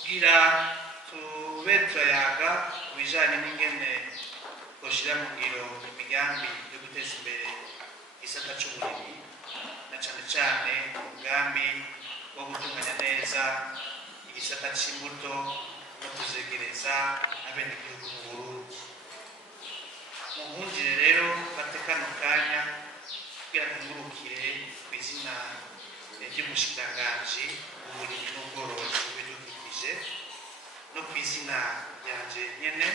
kugira tube turayaga ku bijanye n'ingene twoshira mu ngiro imigambi yo guteza imbere igisata c'uburimyi na cane cane umugambi wo gutunganya neza igisata c'imbuto no kuzegereza abenegihugu mu Burundi. Muhundire rero mfate kano kanya kugira ntungurukire kw'izina ry'umushikiranganji w'uburimyi n'ubworozi bw'ibidukikije no kw'izina ryanje nyene,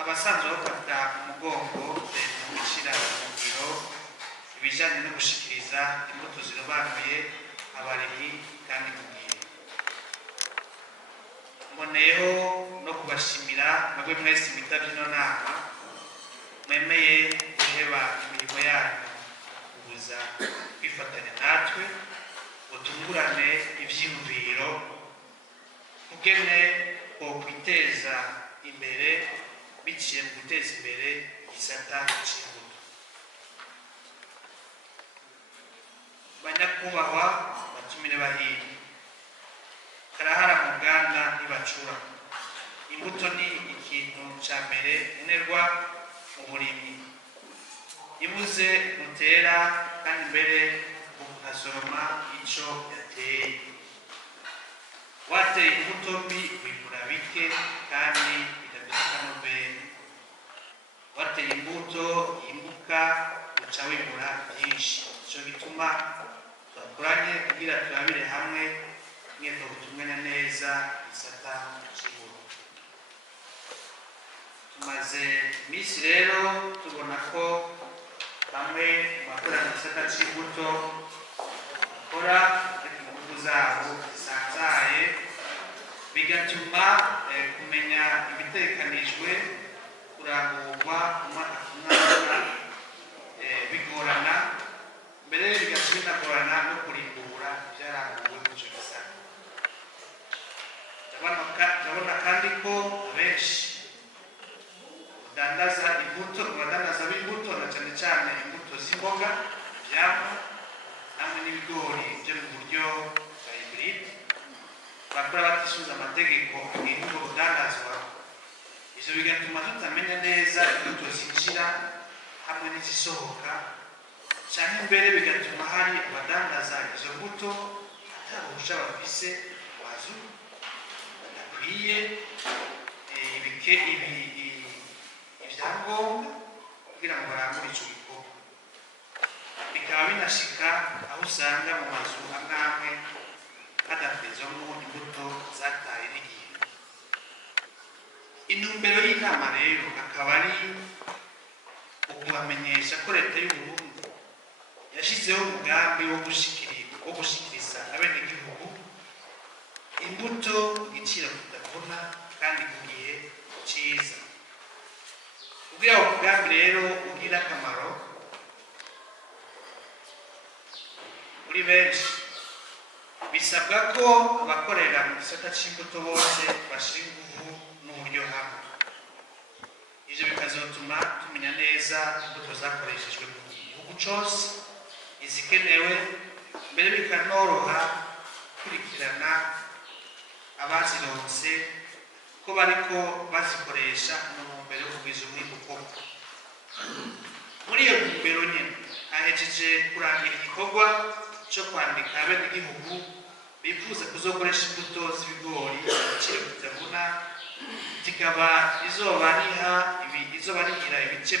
abasanzwe bafata umugongo leta mu gushyira mu ngiro ibijanye no gushikiriza imbuto zirobanuye abarimyi kandi ku gihe. Mboneyeho no kubashimira mwebwe mwese mwitavye ino nama mwemeye guheba imirimo yanyu kubuza kwifatanya natwe ngo tungurane ivyiyumviro kugene bokwiteza imbere biciye mu guteza imbere igisata c'imbuto. Banyakubahwa batumire bahiri, karahara mu nganda ntibacura. Imbuto ni ikintu ca mbere nkenerwa mu burimyi. Ibuze mutera kandi mbere ukasoroma ico yateye. Wateye imbuto mbi wibura bike kandi bidafite akanovera. Wateye imbuto yimbuka uca wibura byinshi. Ico gituma twakoranye kugira turabire hamwe ingene gutunganya neza igisata c'imbuto. Tumaze iminsi rero tubona ko bamwe mu bakora mu gisata c'imbuto bakora ingufu zabo zisanzaye, bigatuma kumenya ibitegekanijwe kurangurwa umwaka ku mwaka bigorana, mbere bigatuma binagorana no kurimbura ivyaranguwe muri ico gisata. Ndabona kandi ko abenshi badandaza b'imbuto na cane cane imbuto z'imboga, ivyamwa hamwe n'ibigori vyo mu buryo bwa hybride bakora batisubiza amategeko y'ubwo budandazwa. Ivyo bigatuma tutamenya neza imbuto zinjira hamwe n'izisohoka, canke mbere bigatuma hari abadandaza izo mbuto ata ruhusha bafise wazo badakwiye ivyangombwa kugira ngo barangure ico gikorwa. Bikaba binashika aho usanga mu mazu amwe amwe hadakwizwamwo imbuto zataye n'igihe. Intumbero y'inama rero akaba ari ukubamenyesha ko leta y'Uburundi yashizeho umugambi wo gushikiriza abenegihugu imbuto ku giciro kidavuna kandi ku gihe ciza. Kugira uwo mugambi rero ugire akamaro muri benshi, bisabwa ko abakorera mu gisata c'imbuto bose bashira inguvu n'uburyo hamwe. Ivyo bikazotuma tumenya neza imbuto zakoreshejwe mu gihugu cose, izikenewe, mbere bikanoroha gukurikirana abazironse ko bariko bazikoresha mu ntumbero yo kugwiza umwimbu koko. Muri iyo ntumbero nyene hahejeje kurangira igikorwa co kwandika abenegihugu bifuza kuzokoresha imbuto z'ibigori igiciro kitavuna, kikaba izoba rigira ibice 40%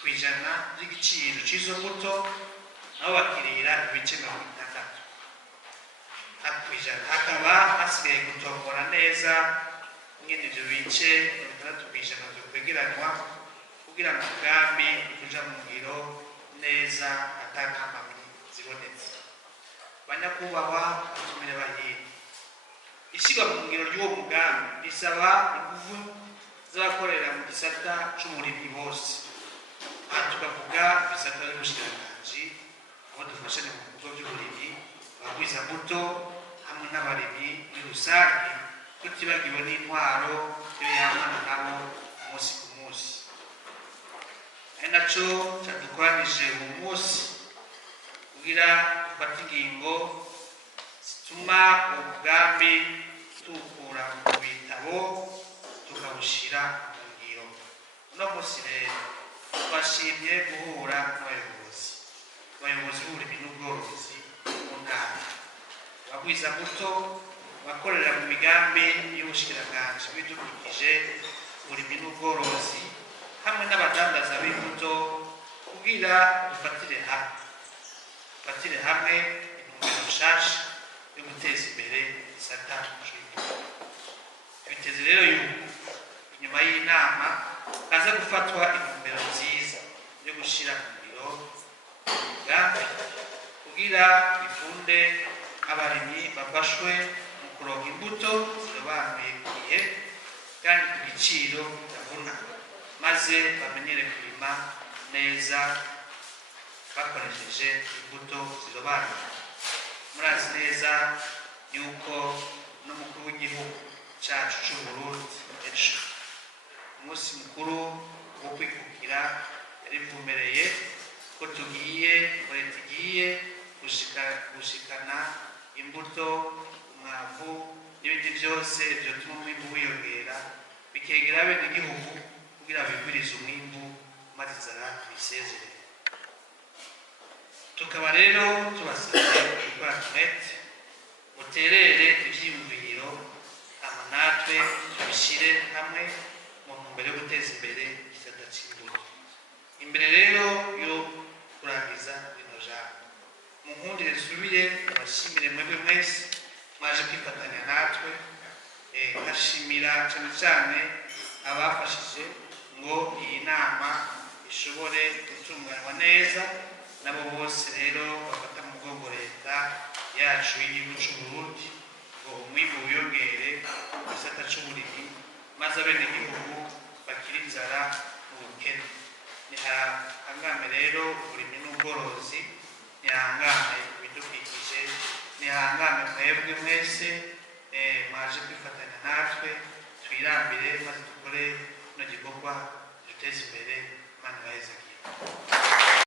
by'igiciro c'izo mbuto, nabo bakirira ibice 60%. Hakaba hasigaye gutombora neza ingene ivyo bice 60% vyokwegeranywa kugira ngo umugambi uja mu ngiro neza ata ntambamyi zibonetse. Banyakubahwa batumire bahiri, ishirwa mu ngiro ry'uwo mugambi risaba inguvu z'abakorera mu gisata c'uburimyi bose. Aha tukavuga ibisata vy'ubushikiranganji, abo dufashanya mu bikorwa vy'uburimyi, abagwizambuto hamwe n'abarimyi muri rusange, tutibagiwe n'intwaro y'abana nabo umunsi ku munsi. Ari naco cadukoranije uwo munsi kugira dufate ingingo tuma umugambi tukura mu bitabo tukawushyira mu ngiro. Uno munsi rero twashimye guhura n'abayobozi b'uburimyi n'ubworozi mu ntara, abagwizamuto, abakorera mu migambi y'ubushikiranganji bw'ibidukikije, uburimyi n'ubworozi, hamwe n'abadandaza b'imbuto, kugira dufatire hamwe intumbero nshasha yo guteza imbere igisata c'uburimyi. Twiteze rero yuko inyuma y'inama haza gufatwa intumbero nziza yo gushira mu ngiro umugambi kugira ifunde abarimyi bafashwe mu kuronka imbuto zirobanuye ku gihe kandi ku giciro gitavuna, maze bamenyere kurima neza bakoresheje imbuto zirobanuye. Murazi neza yuko n'umukuru w'igihugu cacu c'Uburundi ejo umunsi mukuru wo kwikukira yarivumereye ko leta igiye gushikana imbuto, umwavu n'ibindi byose vyotuma umwimbu wiyongera, bikegera bene igihugu kugira bigwirize umwimbu maze inzara bisezerere. Tukaba rero tubasabye gukora umwete, muterere ivyiyumviro, hama natwe tubishire hamwe mu ntumbero yo guteza imbere igisata c'imbuto. Imbere rero yo kurangiza rino jambo, munkundire nsubire abashimire mwebwe mwese mwaje kwifatanya natwe, nkashimira cane cane abafashije ngo iyi nama ishobore gutunganywa neza, nabo bose rero bafata mu mugongo leta yacu y'igihugu c'Uburundi ngo umwimbu wiyongere mu gisata c'uburimyi, maze abenegihugu bakira inzara n'ubukene. Nihangame rero uburimyi n'ubworozi, nihangame ibidukikije, nihangame mwebwe mwese mwaje kwifatanya natwe, twirambire maze dukore no gikorwa duteze imbere. Imana ibahezagire.